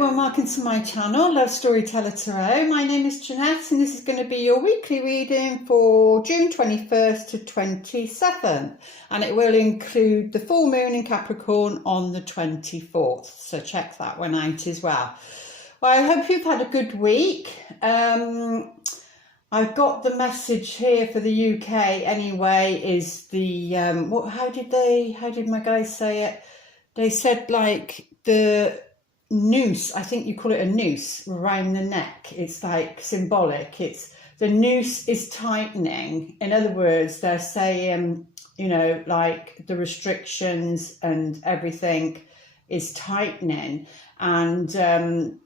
everyone, welcome to my channel, Love Storyteller Tarot. My name is Jeanette and this is going to be your weekly reading for June 21st to 27th, and it will include the full moon in Capricorn on the 24th, so check that one out as well. Well, I hope you've had a good week. I've got the message here for the UK anyway, is the how did my guys say it? They said like the noose, I think you call it a noose around the neck. It's like symbolic. It's the noose is tightening. In other words, they're saying, you know, like the restrictions and everything is tightening, and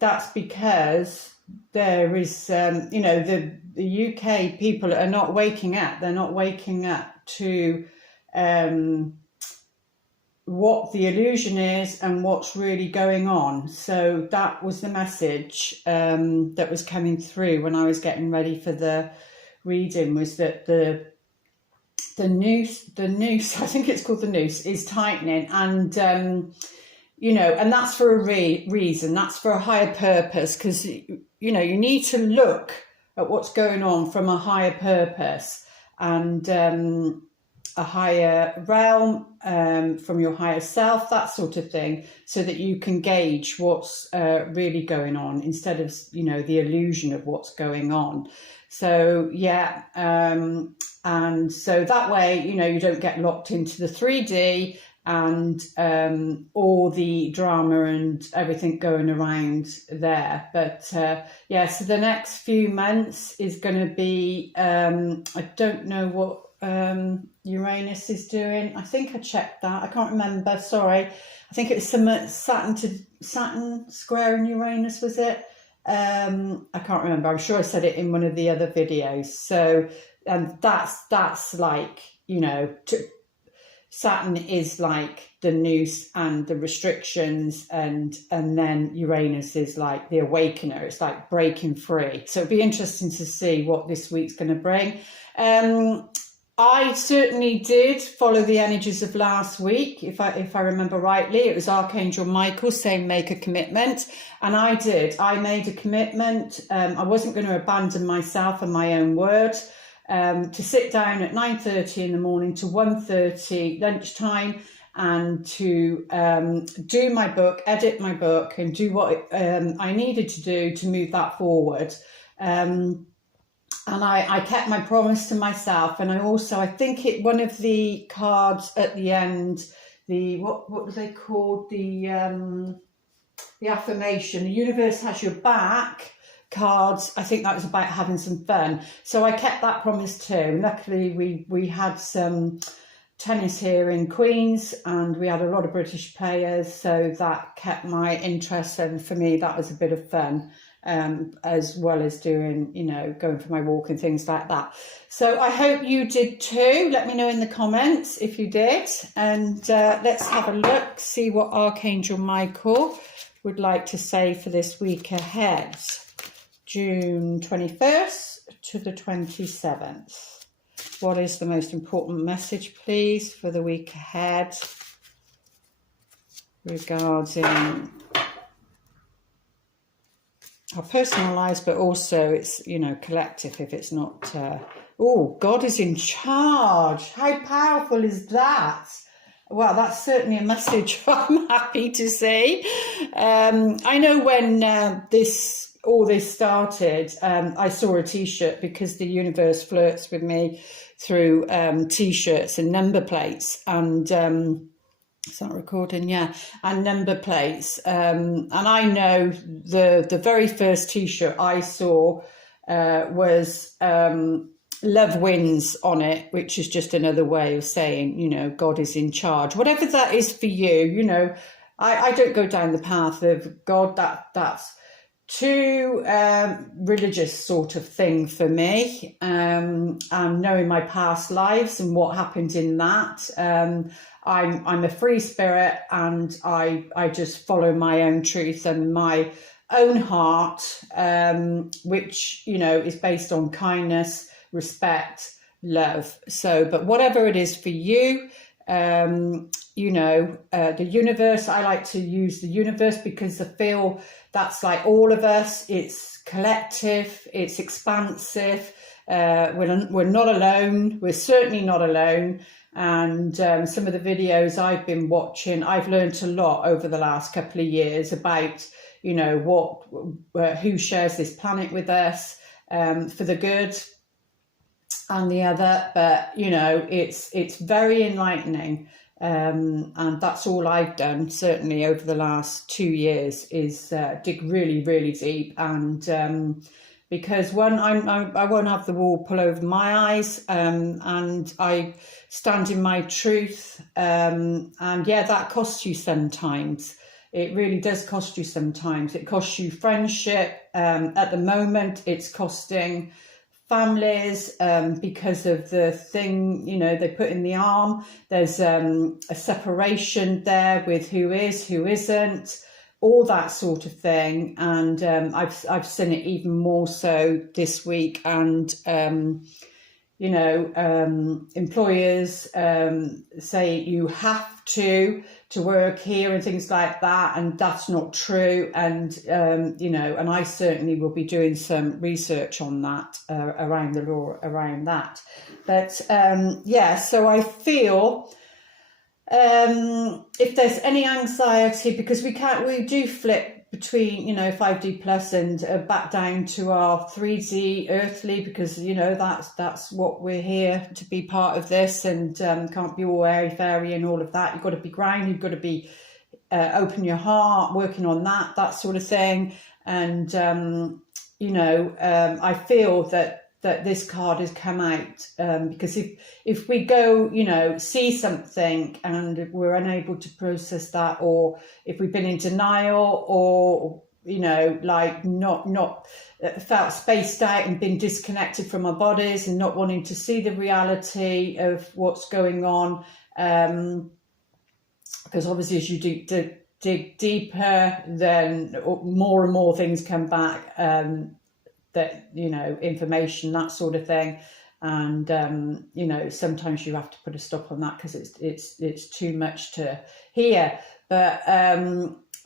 that's because there is, you know, the UK people are not waking up. They're not waking up to what the illusion is and what's really going on. So that was the message that was coming through when I was getting ready for the reading, was that the noose, I think it's called the noose, is tightening, and you know, and that's for a reason. That's for a higher purpose, because you know, you need to look at what's going on from a higher purpose and a higher realm, from your higher self, that sort of thing, so that you can gauge what's really going on instead of, you know, the illusion of what's going on. So yeah, and so that way, you know, you don't get locked into the 3D and all the drama and everything going around there. But yeah, so the next few months is going to be, I don't know what Uranus is doing. I think I checked that. I can't remember. Sorry. I think it was some Saturn squaring Uranus, was it? I can't remember. I'm sure I said it in one of the other videos. So, and that's like, you know, Saturn is like the noose and the restrictions, and then Uranus is like the awakener. It's like breaking free. So it'd be interesting to see what this week's going to bring. I certainly did follow the energies of last week. If I remember rightly, it was Archangel Michael saying make a commitment, and I did. I made a commitment. I wasn't going to abandon myself and my own word. To sit down at 9:30 in the morning to 1:30 lunchtime, and to do my book, edit my book, and do what I needed to do to move that forward. And I kept my promise to myself. And I think one of the cards at the end, what was they called? The affirmation, the universe has your back cards. I think that was about having some fun. So I kept that promise too. Luckily we had some tennis here in Queens, and we had a lot of British players, so that kept my interest, and for me that was a bit of fun. As well as doing, you know, going for my walk and things like that. So I hope you did too. Let me know in the comments if you did. And let's have a look, see what Archangel Michael would like to say for this week ahead. June 21st to the 27th. What is the most important message, please, for the week ahead regarding our personal lives, but also it's, you know, collective if it's not. Oh, God is in charge. How powerful is that? Well, that's certainly a message I'm happy to see. I know when all this started, I saw a t-shirt, because the universe flirts with me through t-shirts and number plates, and is that recording? Yeah, and number plates. And I know the very first t-shirt I saw was Love Wins on it, which is just another way of saying, you know, God is in charge. Whatever that is for you, you know, I don't go down the path of God. That's too religious sort of thing for me. And knowing my past lives and what happened in that, I'm a free spirit, and I just follow my own truth and my own heart, which, you know, is based on kindness, respect, love. So, but whatever it is for you, you know, the universe. I like to use the universe because I feel that's like all of us. It's collective, it's expansive. We're not alone. We're certainly not alone. And some of the videos I've been watching, I've learned a lot over the last couple of years about, you know, who shares this planet with us, for the good and the other. But, you know, it's very enlightening. And that's all I've done, certainly over the last 2 years, is dig really, really deep. And because one, I won't have the wool pull over my eyes, and I stand in my truth. And yeah, that costs you sometimes. It really does cost you sometimes. It costs you friendship. At the moment, it's costing families, because of the thing, you know, they put in the arm. There's a separation there with who is, who isn't, all that sort of thing. And I've seen it even more so this week. And you know, employers say you have to work here and things like that, and that's not true. And you know, and I certainly will be doing some research on that, around the law around that. But yeah, so I feel if there's any anxiety, because we do flip between, you know, 5D plus and back down to our 3D earthly, because, you know, that's what we're here to be part of this. And can't be all airy fairy and all of that. You've got to be grounded, you've got to be open your heart, working on that sort of thing. And you know, I feel that this card has come out, because if we go, you know, see something and we're unable to process that, or if we've been in denial, or, you know, like not felt spaced out and been disconnected from our bodies and not wanting to see the reality of what's going on, because obviously as you dig deeper, then more and more things come back, that, you know, information, that sort of thing. And you know, sometimes you have to put a stop on that because it's too much to hear. But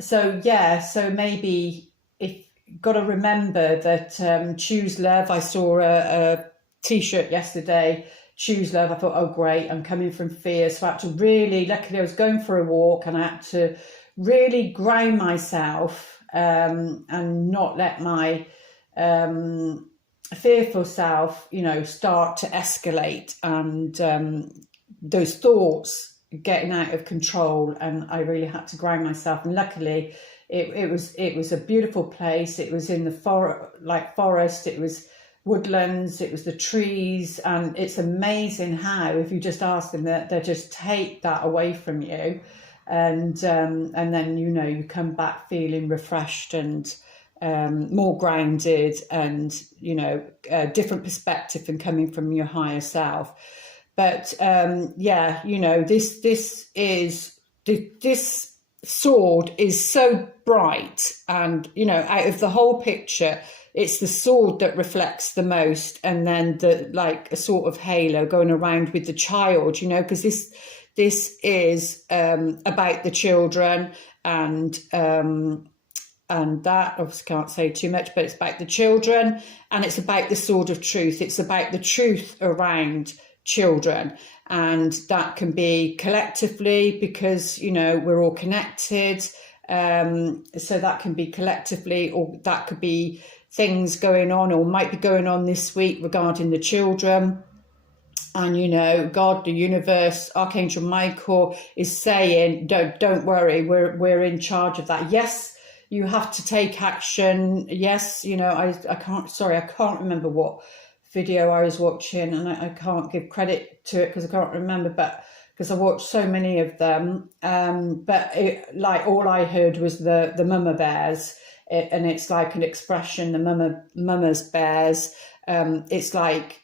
so yeah, so maybe if got to remember that choose love. I saw a t-shirt yesterday, choose love. I thought, oh great, I'm coming from fear. So I had to really, luckily I was going for a walk, and I had to really ground myself, and not let my fearful self, you know, start to escalate, and those thoughts getting out of control. And I really had to ground myself. And luckily, it was a beautiful place. It was in the forest. It was woodlands. It was the trees, and it's amazing how, if you just ask them, they just take that away from you, and then, you know, you come back feeling refreshed and more grounded, and, you know, a different perspective and coming from your higher self. But yeah, you know, this sword is so bright, and, you know, out of the whole picture, it's the sword that reflects the most, and then the, like, a sort of halo going around with the child, you know, because this is about the children, and that, obviously can't say too much, but it's about the children, and it's about the sword of truth. It's about the truth around children, and that can be collectively, because, you know, we're all connected. So that can be collectively, or that could be things going on, or might be going on this week regarding the children. And, you know, God, the universe, Archangel Michael is saying, don't worry, we're in charge of that. Yes, you have to take action. Yes, you know, I can't remember what video I was watching, and I can't give credit to it because I can't remember, but because I watched so many of them. But like, all I heard was the mama bears, and it's like an expression, the mama's bears. It's like,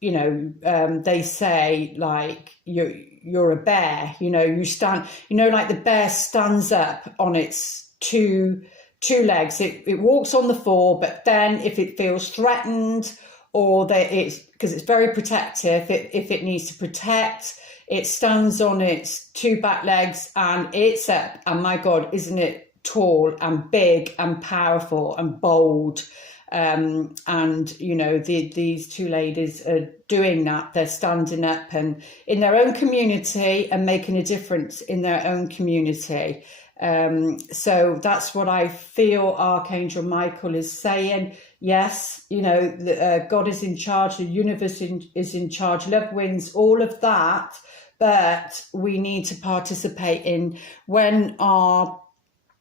you know, they say, like, you're a bear, you know, you stand, you know, like the bear stands up on its two legs. It walks on the floor, but then if it feels threatened, or that it's, because it's very protective. If it needs to protect, it stands on its two back legs and it's up. And my God, isn't it tall and big and powerful and bold? And you know, these two ladies are doing that. They're standing up and in their own community and making a difference in their own community. So that's what I feel Archangel Michael is saying. Yes, you know, God is in charge, the universe is in charge, love wins, all of that. But we need to participate in when our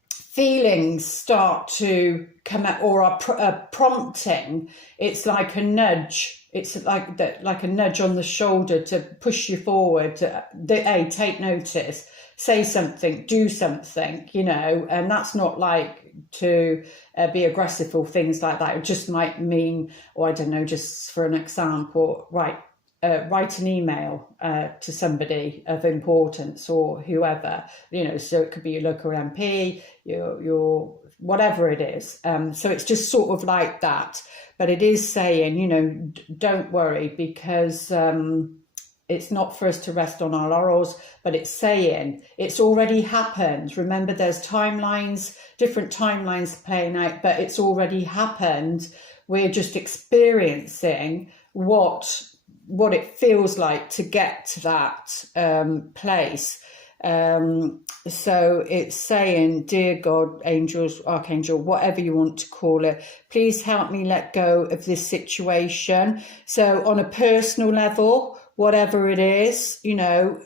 feelings start to come out, or are prompting. It's like a nudge. It's like a nudge on the shoulder to push you forward. Hey, take notice, say something, do something. You know, and that's not like to be aggressive or things like that. It just might mean, or I don't know, just for an example, right. Write an email to somebody of importance or whoever, you know, so it could be your local MP, your whatever it is. So it's just sort of like that. But it is saying, you know, don't worry, because it's not for us to rest on our laurels, but it's saying it's already happened. Remember, there's timelines, different timelines playing out, but it's already happened. We're just experiencing what it feels like to get to that place. So it's saying, dear God, angels, archangel, whatever you want to call it, please help me let go of this situation. So on a personal level, whatever it is, you know,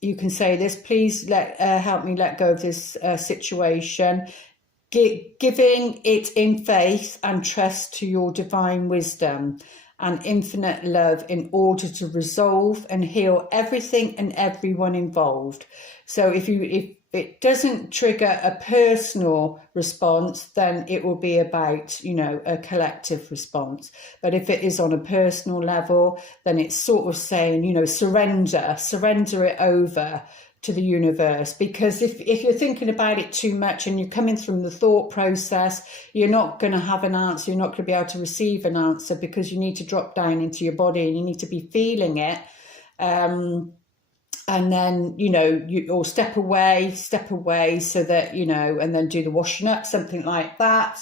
you can say this, please help me let go of this situation. Giving it in faith and trust to your divine wisdom and infinite love in order to resolve and heal everything and everyone involved. So if it doesn't trigger a personal response, then it will be about, you know, a collective response. But if it is on a personal level, then it's sort of saying, you know, surrender it over to the universe. Because if you're thinking about it too much and you're coming from the thought process, you're not going to have an answer. You're not going to be able to receive an answer, because you need to drop down into your body and you need to be feeling it. And then, you know, or step away so that, you know, and then do the washing up, something like that.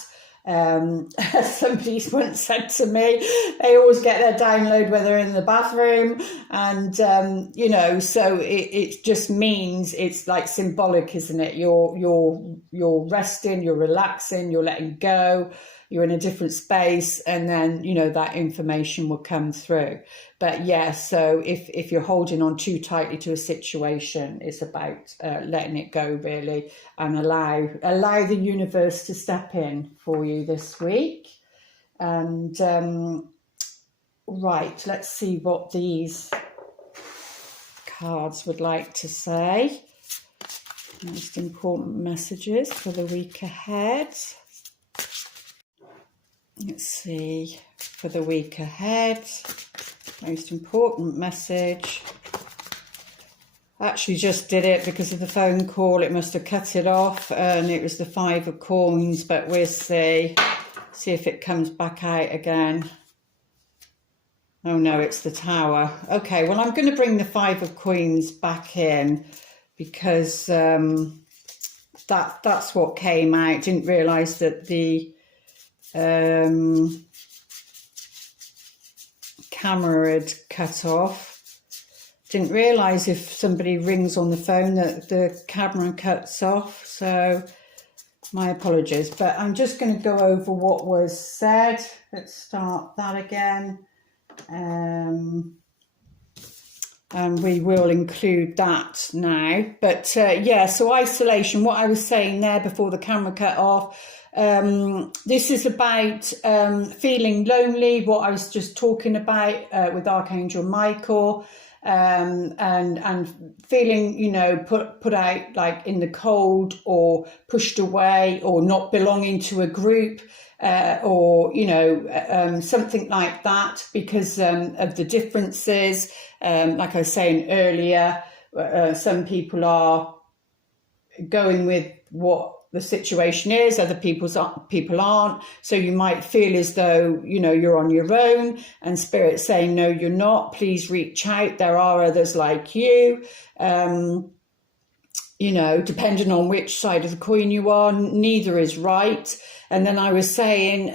Somebody once said to me, they always get their download when they're in the bathroom, and you know, so it just means, it's like symbolic, isn't it? You're resting, you're relaxing, you're letting go, you're in a different space, and then, you know, that information will come through. But yeah, so if you're holding on too tightly to a situation, it's about letting it go, really, and allow the universe to step in for you this week. And right, let's see what these cards would like to say. Most important messages for the week ahead. Let's see, for the week ahead, most important message. I actually just did it because of the phone call. It must have cut it off, and it was the 5 of coins, but we'll see if it comes back out again. Oh no, it's the Tower. Okay, well, I'm going to bring the 5 of coins back in, because that's what came out. Didn't realise that the camera had cut off. Didn't realise if somebody rings on the phone that the camera cuts off, so my apologies. But I'm just going to go over what was said. Let's start that again, and we will include that now. But yeah, so isolation, what I was saying there before the camera cut off, this is about feeling lonely, what I was just talking about with Archangel Michael, and feeling, you know, put out, like in the cold, or pushed away, or not belonging to a group, or, you know, something like that, because of the differences. Like I was saying earlier, some people are going with what the situation is, other people aren't. So you might feel as though, you know, you're on your own, and Spirit's saying, no, you're not. Please reach out. There are others like you. You know, depending on which side of the coin you are, neither is right. And then I was saying,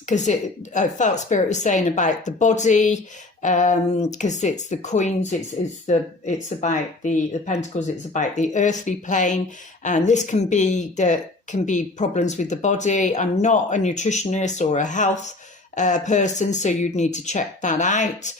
because I felt Spirit was saying about the body, because it's the coins, it's about the pentacles, it's about the earthly plane, and this can be problems with the body. I'm not a nutritionist or a health person, so you'd need to check that out.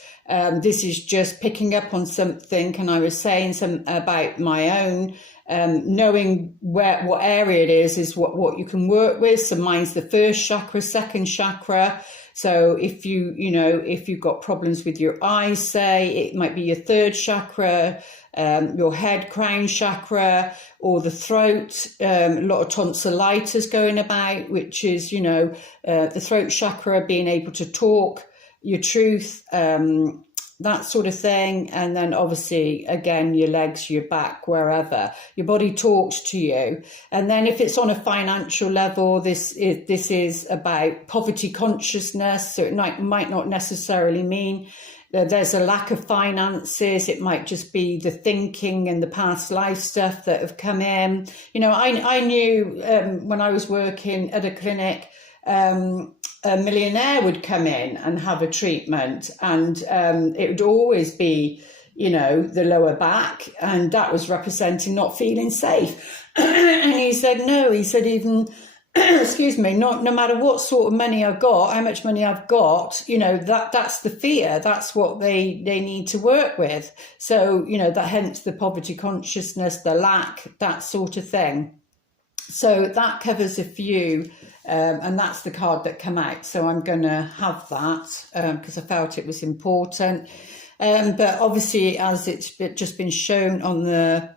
This is just picking up on something, and I was saying about my own, knowing what area it is what you can work with. So mine's the first chakra, second chakra. So if you've got problems with your eyes, say, it might be your third chakra, your head, crown chakra, or the throat. A lot of tonsillitis going about, which is, the throat chakra, being able to talk your truth, that sort of thing. And then obviously, again, your legs, your back, wherever your body talks to you. And then if it's on a financial level, this is about poverty consciousness. So it might not necessarily mean that there's a lack of finances. It might just be the thinking and the past life stuff that have come in. I knew when I was working at a clinic, a millionaire would come in and have a treatment, and it would always be, the lower back, and that was representing not feeling safe. And he said, no, he said, even, excuse me, no matter what sort of money I've got, how much money I've got, that's the fear. That's what they need to work with. So, that hence the poverty consciousness, the lack, that sort of thing. So that covers a few, and that's the card that came out. So I'm going to have that because I felt it was important. But obviously, as it's just been shown on the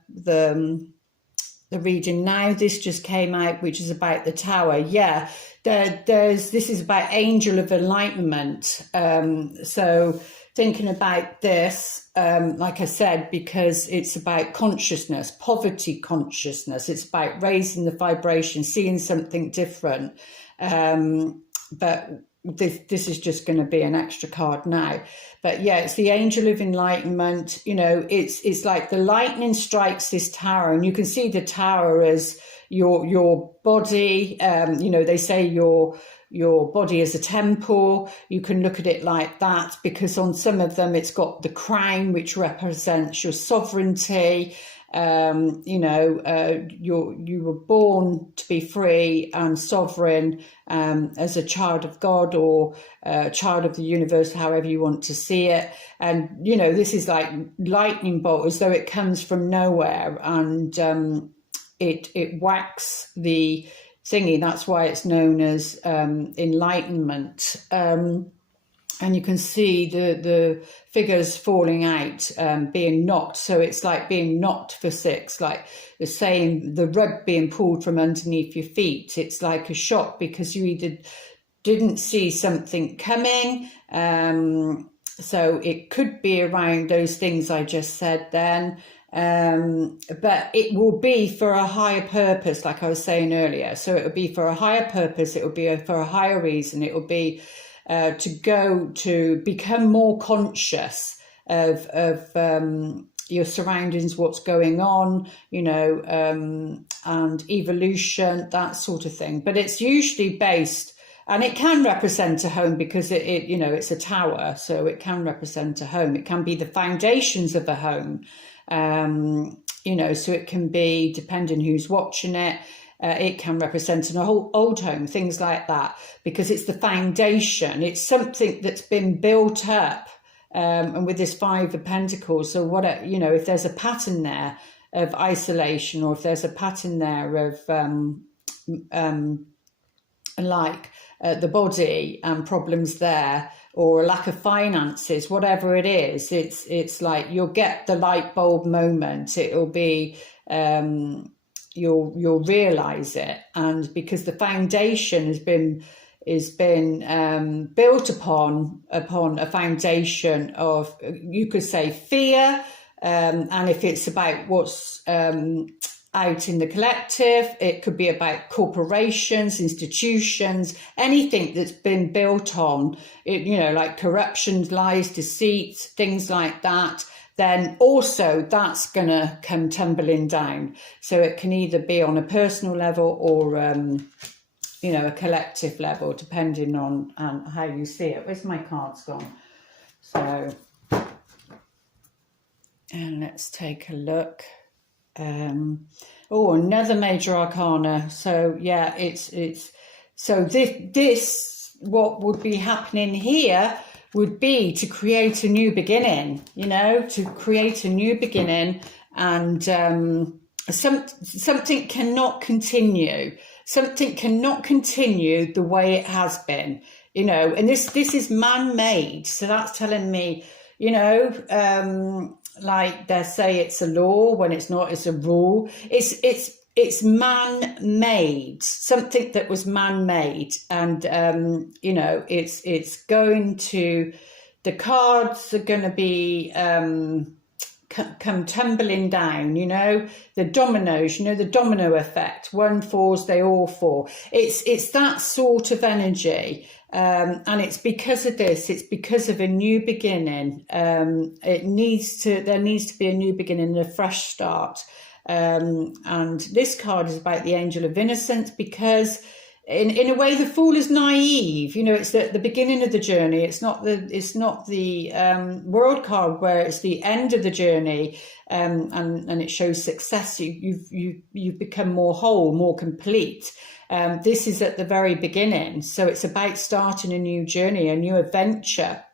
reading now, this just came out, which is about the Tower. Yeah, this is about Angel of Enlightenment. So thinking about this, like I said, because it's about consciousness, poverty consciousness. It's about raising the vibration, seeing something different. But this is just going to be an extra card now. But yeah, it's the Angel of Enlightenment. It's like the lightning strikes this tower, and you can see the tower as your body. They say your body is a temple. You can look at it like that, because on some of them it's got the crown, which represents your sovereignty. You were born to be free and sovereign as a child of God, or a child of the universe, however you want to see it. And, this is like lightning bolt, as though it comes from nowhere, and it whacks the thingy. That's why it's known as enlightenment. And you can see the figures falling out, being knocked. So it's like being knocked for six, like the same, the rug being pulled from underneath your feet. It's like a shock, because you either didn't see something coming. So it could be around those things I just said then. But it will be for a higher purpose, like I was saying earlier. So it will be for a higher purpose. It will be for a higher reason. It will be to become more conscious of your surroundings, what's going on, and evolution, that sort of thing. But it's usually based, and it can represent a home, because it's a tower, so it can represent a home. It can be the foundations of a home, so it can be, depending who's watching it. It can represent an old home, things like that, because it's the foundation. It's something that's been built up, and with this Five of Pentacles. So if there's a pattern there of isolation, or if there's a pattern there of the body and problems there, or a lack of finances, whatever it is, it's like you'll get the light bulb moment. It'll be you'll realize it, and because the foundation has been built upon a foundation of, you could say, fear, and if it's about what's out in the collective. It could be about corporations, institutions, anything that's been built on, you know, like corruption, lies, deceit, things like that. Then also that's going to come tumbling down. So it can either be on a personal level or, you know, a collective level, depending on how you see it. Where's my cards gone? So, and let's take a look. Oh, another major arcana. So yeah, so this what would be happening here would be to create a new beginning, you know, to create a new beginning, and something cannot continue. Something cannot continue the way it has been, you know, and this is man-made. So that's telling me, you know, like they say it's a law when it's not, it's a rule. It's man-made, something that was man-made, and you know, it's going to, the cards are going to be come tumbling down, you know, the dominoes, you know, the domino effect. One falls, they all fall. It's that sort of energy. And it's because of this, it's because of a new beginning. There needs to be a new beginning, a fresh start. And this card is about the angel of innocence, because in a way the fool is naive, you know, it's the beginning of the journey. It's not the world card where it's the end of the journey, and it shows success. You've become more whole, more complete. This is at the very beginning, so it's about starting a new journey, a new adventure.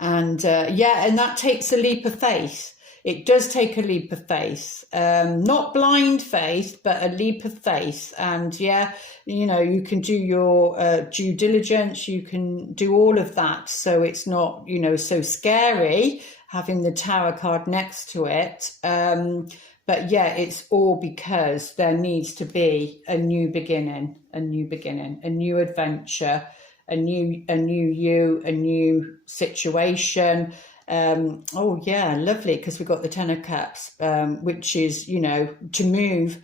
And yeah, and that takes a leap of faith. It does take a leap of faith, not blind faith, but a leap of faith. And yeah, you know, you can do your due diligence, you can do all of that. So it's not, you know, so scary having the Tower card next to it. But yeah, it's all because there needs to be a new beginning, a new adventure, a new you, a new situation. Oh yeah, lovely, because we've got the Ten of Cups, which is, you know, to move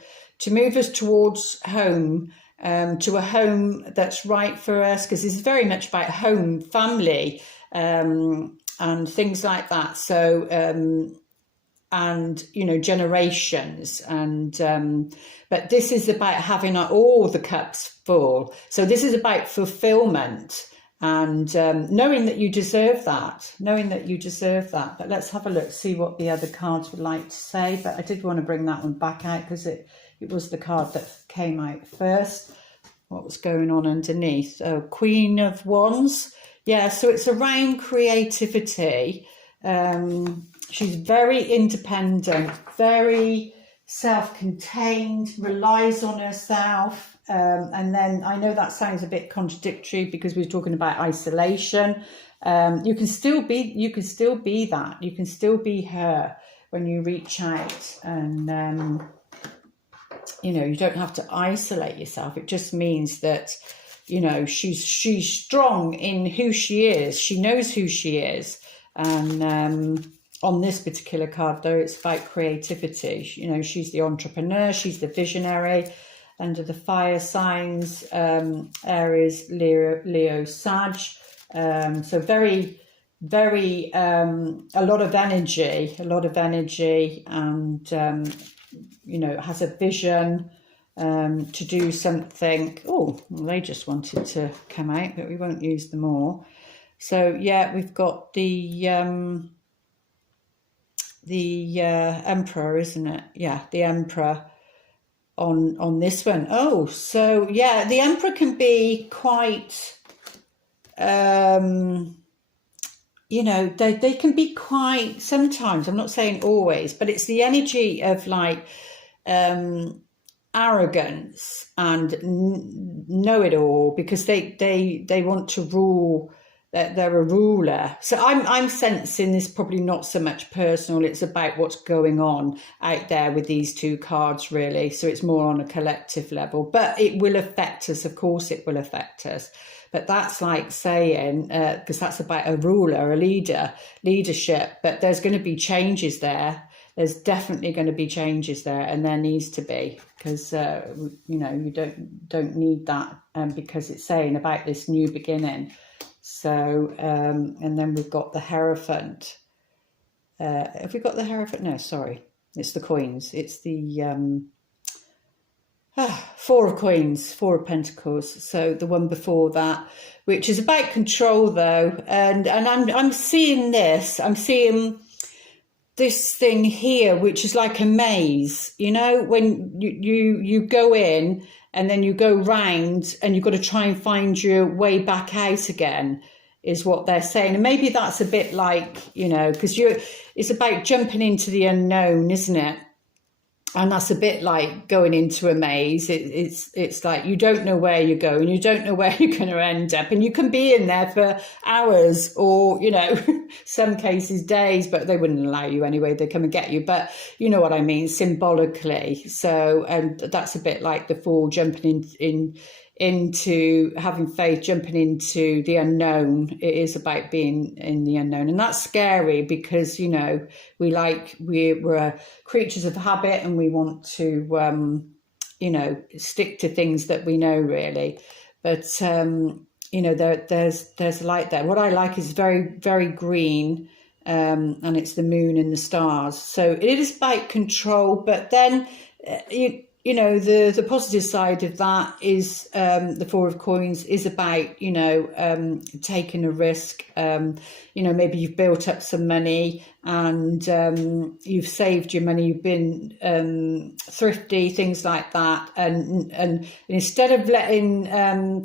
us towards home, to a home that's right for us, because this is very much about home, family, and things like that. So and, you know, generations, and but this is about having all the cups full. So this is about fulfillment, and knowing that you deserve that, But let's have a look, see what the other cards would like to say. But I did want to bring that one back out because it was the card that came out first. What was going on underneath? Oh, Queen of Wands. Yeah, so it's around creativity. She's very independent, very self-contained, relies on herself. And then I know that sounds a bit contradictory because we're talking about isolation. You can still be that. You can still be her when you reach out, and you know, you don't have to isolate yourself. It just means that, you know, she's strong in who she is. She knows who she is, and on this particular card, though, it's about creativity. You know, she's the entrepreneur, she's the visionary. Under the fire signs, Aries, Leo, Sag. So very, very, a lot of energy, and, you know, has a vision to do something. Oh, well, they just wanted to come out, but we won't use them all. So, yeah, we've got the Emperor, isn't it? Yeah, the Emperor on this one. Oh, so yeah, the Emperor can be quite, you know, they can be quite, sometimes, I'm not saying always, but it's the energy of like arrogance and know-it-all, because they want to rule. They're a ruler. So I'm sensing this probably not so much personal. It's about what's going on out there with these two cards, really. So it's more on a collective level. But it will affect us. Of course it will affect us. But that's like saying, because that's about a ruler, a leadership. But there's going to be changes there. there's definitely going to be changes there, and there needs to be, because you know, you don't need that, because it's saying about this new beginning. So and then we've got the Hierophant. Have we got the Hierophant? No, sorry, it's the coins. It's the Four of Coins, Four of Pentacles. So the one before that, which is about control, though, and I'm seeing this. I'm seeing this thing here, which is like a maze. You know, when you go in and then you go round, and you've got to try and find your way back out again, is what they're saying. And maybe that's a bit like, you know, because it's about jumping into the unknown, isn't it? And that's a bit like going into a maze. It's like you don't know where you're going, you don't know where you're going to end up, and you can be in there for hours, or, you know, some cases days, but they wouldn't allow you anyway. They come and get you, but you know what I mean, symbolically. So, and that's a bit like the Fool jumping into having faith, jumping into the unknown. It is about being in the unknown, and that's scary, because, you know, we're creatures of habit, and we want to you know, stick to things that we know, really. But you know, there's light there. What I like is very, very green, and it's the moon and the stars. So it is about control, but then you know, the positive side of that is the Four of Coins is about, you know, taking a risk. You know, maybe you've built up some money, and you've saved your money, you've been thrifty, things like that. And instead of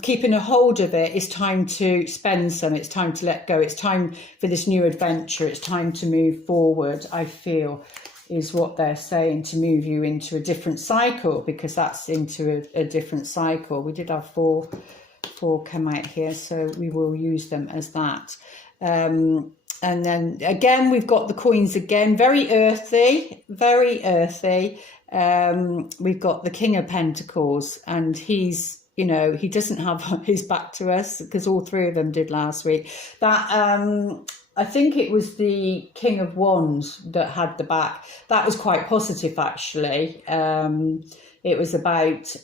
keeping a hold of it, it's time to spend some, it's time to let go, it's time for this new adventure, it's time to move forward, I feel, is what they're saying, to move you into a different cycle, because that's into a different cycle. We did have four come out here, so we will use them as that. And then again, we've got the coins again, very earthy, very earthy. We've got the King of Pentacles, and he's, you know, he doesn't have his back to us, because all three of them did last week. That I think it was the King of Wands that had the back. That was quite positive, actually. It was about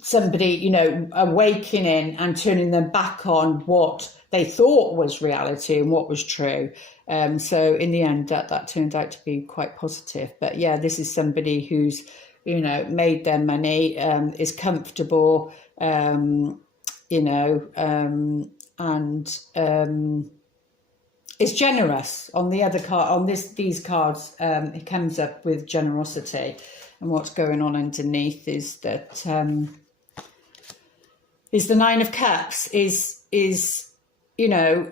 somebody, you know, awakening and turning them back on what they thought was reality and what was true. So in the end, that turned out to be quite positive. But yeah, this is somebody who's, you know, made their money, is comfortable, you know, and is generous. On the other card, on these cards, it comes up with generosity. And what's going on underneath is that is the Nine of Cups, is you know,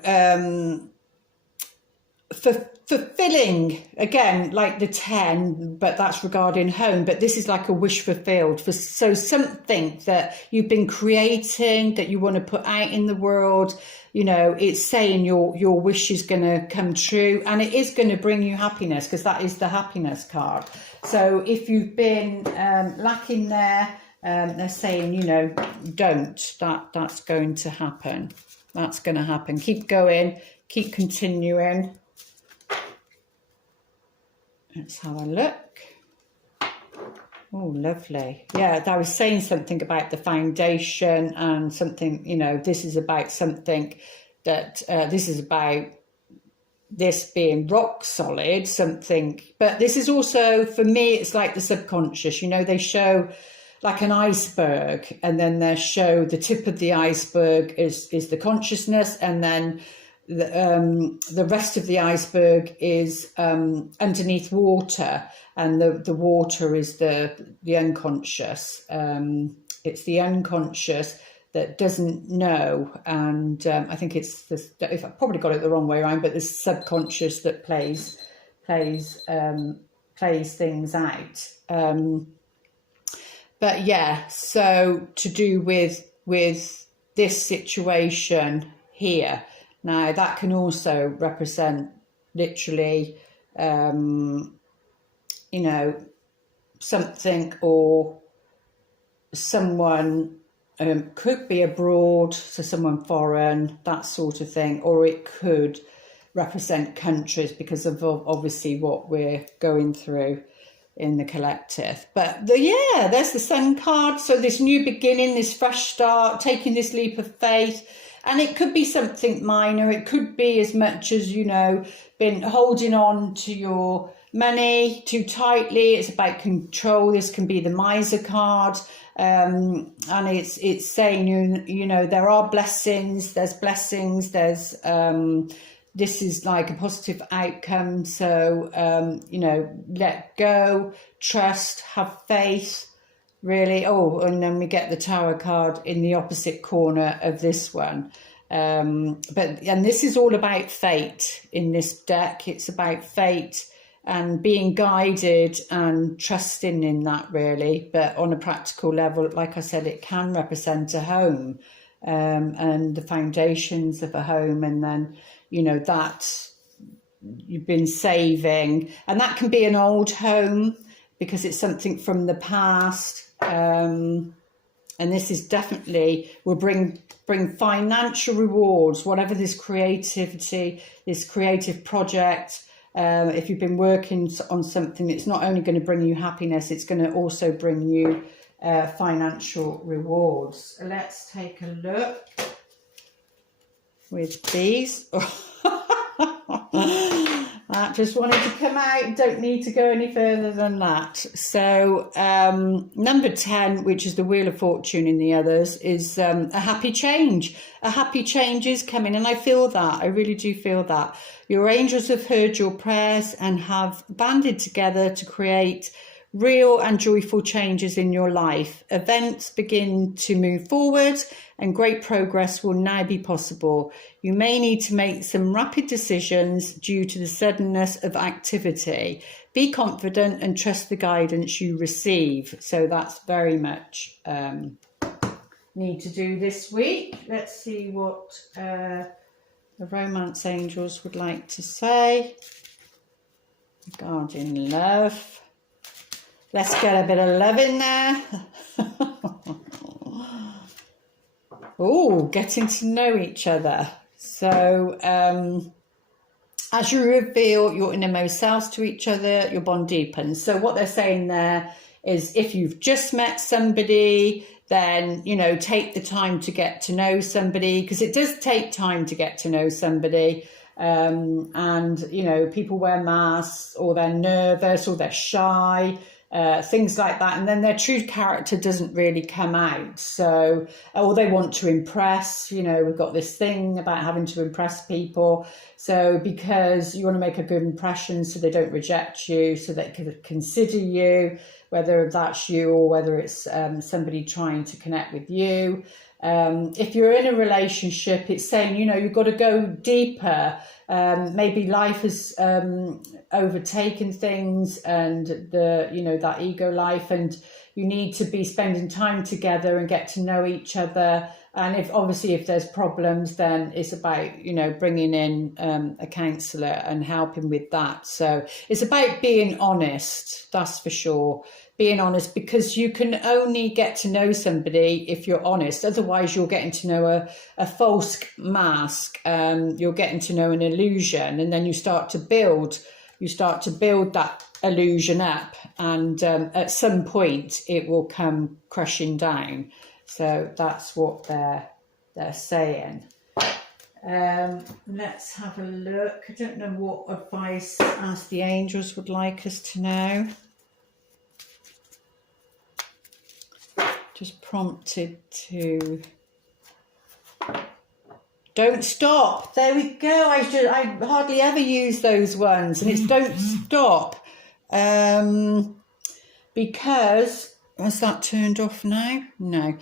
fulfilling, again, like the 10, but that's regarding home. But this is like a wish fulfilled. So something that you've been creating, that you want to put out in the world, you know, it's saying your wish is going to come true, and it is going to bring you happiness, because that is the happiness card. So if you've been lacking there, they're saying, you know, that's going to happen. That's going to happen. Keep going, keep continuing. Let's have a look. Oh, lovely. Yeah, I was saying something about the foundation, and something, you know, this is about something that, this is about this being rock solid, something. But this is also, for me, it's like the subconscious. You know, they show like an iceberg, and then they show the tip of the iceberg is the consciousness, and then the rest of the iceberg is underneath water, and the water is the unconscious. It's the unconscious that doesn't know, and I think it's this, if I probably got it the wrong way around, but the subconscious that plays things out. But yeah, so to do with this situation here. Now, that can also represent literally, you know, something or someone, could be abroad, so someone foreign, that sort of thing, or it could represent countries because of obviously what we're going through in the collective. But there's the Sun card. So this new beginning, this fresh start, taking this leap of faith. And it could be something minor. It could be as much as, you know, been holding on to your money too tightly. It's about control. This can be the miser card. And it's saying, you know, there are blessings. There's blessings. There's, this is like a positive outcome. So, you know, let go, trust, have faith. Really. Oh, and then we get the Tower card in the opposite corner of this one. And this is all about fate in this deck. It's about fate and being guided and trusting in that, really. But on a practical level, like I said, it can represent a home, and the foundations of a home. And then, you know, that you've been saving, and that can be an old home because it's something from the past. And this is definitely will bring financial rewards, whatever this creativity, this creative project. If you've been working on something, it's not only going to bring you happiness, it's going to also bring you financial rewards. Let's take a look with these. That just wanted to come out, don't need to go any further than that. So number 10, which is the Wheel of Fortune in the others, is a happy change. A happy change is coming, and I feel that. I really do feel that. Your angels have heard your prayers and have banded together to create real and joyful changes in your life. Events begin to move forward and great progress will now be possible. You may need to make some rapid decisions due to the suddenness of activity. Be confident and trust the guidance you receive. So that's very much need to do this week. Let's see what the romance angels would like to say regarding love. Let's get a bit of love in there. Oh, getting to know each other. So as you reveal your innermost selves to each other, your bond deepens. So what they're saying there is if you've just met somebody, then, you know, take the time to get to know somebody, because it does take time to get to know somebody. And, you know, people wear masks, or they're nervous, or they're shy. Things like that, and then their true character doesn't really come out. So, or they want to impress, you know, we've got this thing about having to impress people. So because you want to make a good impression so they don't reject you, so they can consider you, whether that's you or whether it's somebody trying to connect with you. If you're in a relationship, it's saying, you know, you've got to go deeper. Maybe life has overtaken things, and the, you know, that ego life, and you need to be spending time together and get to know each other. And if there's problems, then it's about, you know, bringing in a counsellor and helping with that. So it's about being honest, that's for sure. Being honest, because you can only get to know somebody if you're honest. Otherwise, you're getting to know a false mask. You're getting to know an illusion, and then you start to build that illusion up, and at some point it will come crashing down. So that's what they're saying. Let's have a look. I don't know what advice Ask the Angels would like us to know. Just prompted to don't stop. There we go. I hardly ever use those ones, and it's don't stop. Because has that turned off now? No.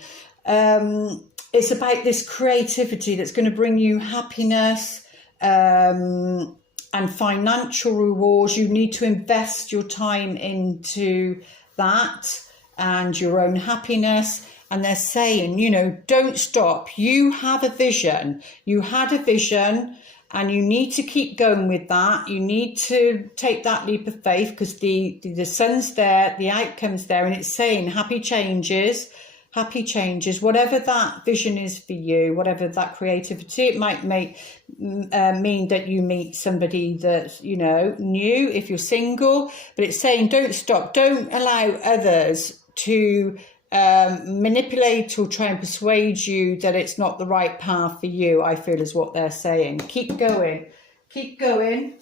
It's about this creativity that's going to bring you happiness and financial rewards. You need to invest your time into that and your own happiness. And they're saying, you know, don't stop. You have a vision. You had a vision, and you need to keep going with that. You need to take that leap of faith, because the sun's there, the outcome's there, and it's saying happy changes, happy changes, whatever that vision is for you, whatever that creativity. It might mean that you meet somebody that's, you know, new if you're single, but it's saying don't stop, don't allow others to manipulate or try and persuade you that it's not the right path for you, I feel is what they're saying. Keep going, keep going.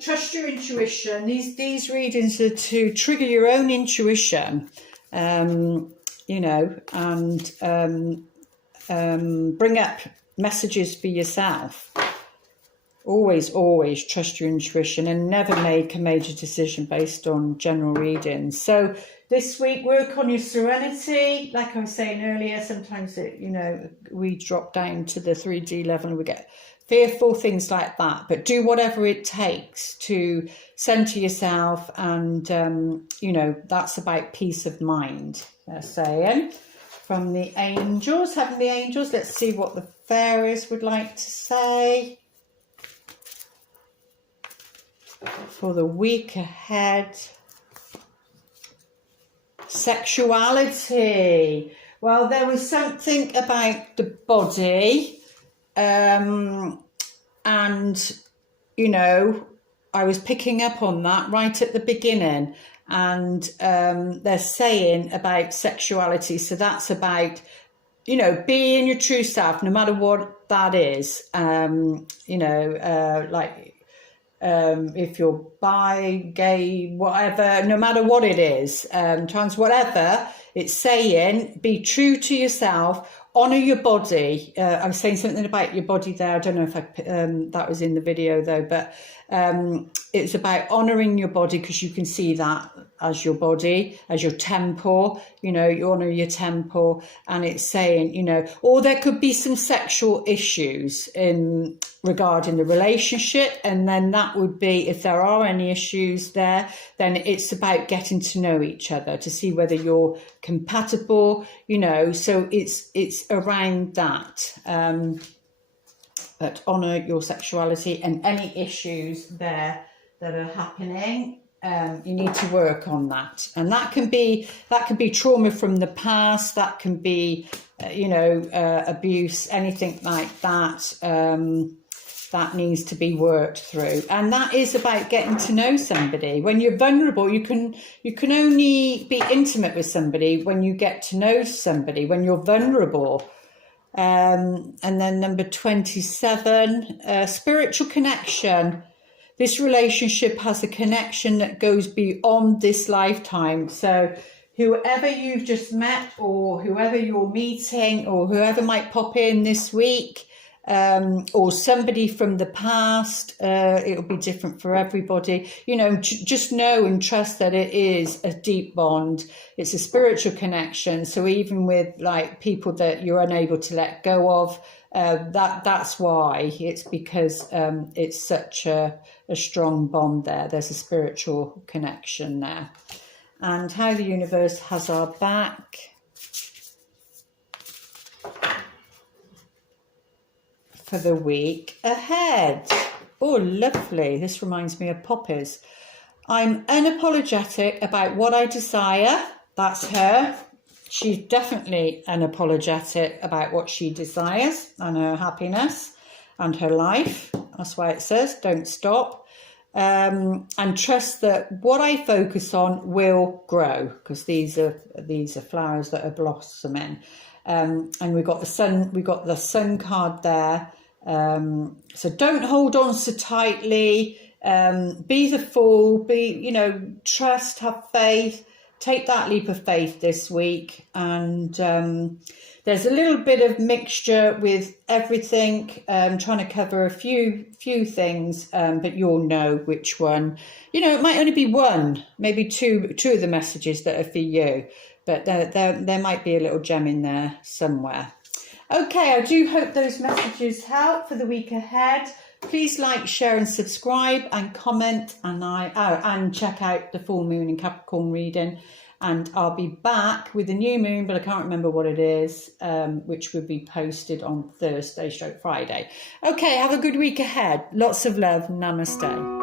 Trust your intuition. These readings are to trigger your own intuition, you know, and bring up messages for yourself. Always, always trust your intuition and never make a major decision based on general readings. So this week, work on your serenity. Like I was saying earlier, sometimes you know, we drop down to the 3D level and we get fearful, things like that. But do whatever it takes to center yourself, and you know, that's about peace of mind. They're saying from the angels, heavenly angels. Let's see what the fairies would like to say for the week ahead. Sexuality. Well, there was something about the body, and you know, I was picking up on that right at the beginning, and they're saying about sexuality. So that's about, you know, being your true self, no matter what that is. You know, like if you're bi, gay, whatever, no matter what it is, trans, whatever, it's saying be true to yourself, honour your body. I was saying something about your body there. I don't know if that was in the video though, but it's about honouring your body, because you can see that as your body, as your temple, you know, you honour your temple. And it's saying, you know, or there could be some sexual issues in regarding the relationship, and then that would be, if there are any issues there, then it's about getting to know each other to see whether you're compatible, you know. So it's around that, but honour your sexuality, and any issues there that are happening, you need to work on that. And that can be trauma from the past, that can be you know, abuse, anything like that. That needs to be worked through. And that is about getting to know somebody. When you're vulnerable, you can only be intimate with somebody when you get to know somebody, when you're vulnerable. And then number 27, spiritual connection. This relationship has a connection that goes beyond this lifetime. So whoever you've just met, or whoever you're meeting, or whoever might pop in this week, or somebody from the past, it'll be different for everybody. You know, just know and trust that it is a deep bond. It's a spiritual connection. So even with like people that you're unable to let go of, that's why. It's because it's such a strong bond there. There's a spiritual connection there. And how the universe has our back. For the week ahead. Oh, lovely. This reminds me of poppies. I'm unapologetic about what I desire. That's her. She's definitely unapologetic about what she desires and her happiness and her life. That's why it says don't stop. And trust that what I focus on will grow, because these are flowers that are blossoming. And we've got the sun card there. So don't hold on so tightly. Be the fool. You know, trust, have faith. Take that leap of faith this week. And there's a little bit of mixture with everything. Trying to cover a few things, but you'll know which one. You know, it might only be one, maybe two of the messages that are for you. But there might be a little gem in there somewhere. Okay, I do hope those messages help for the week ahead. Please like, share and subscribe and comment, and check out the full moon in Capricorn reading. And I'll be back with the new moon, but I can't remember what it is, which will be posted on Thursday/Friday. Okay, have a good week ahead. Lots of love. Namaste.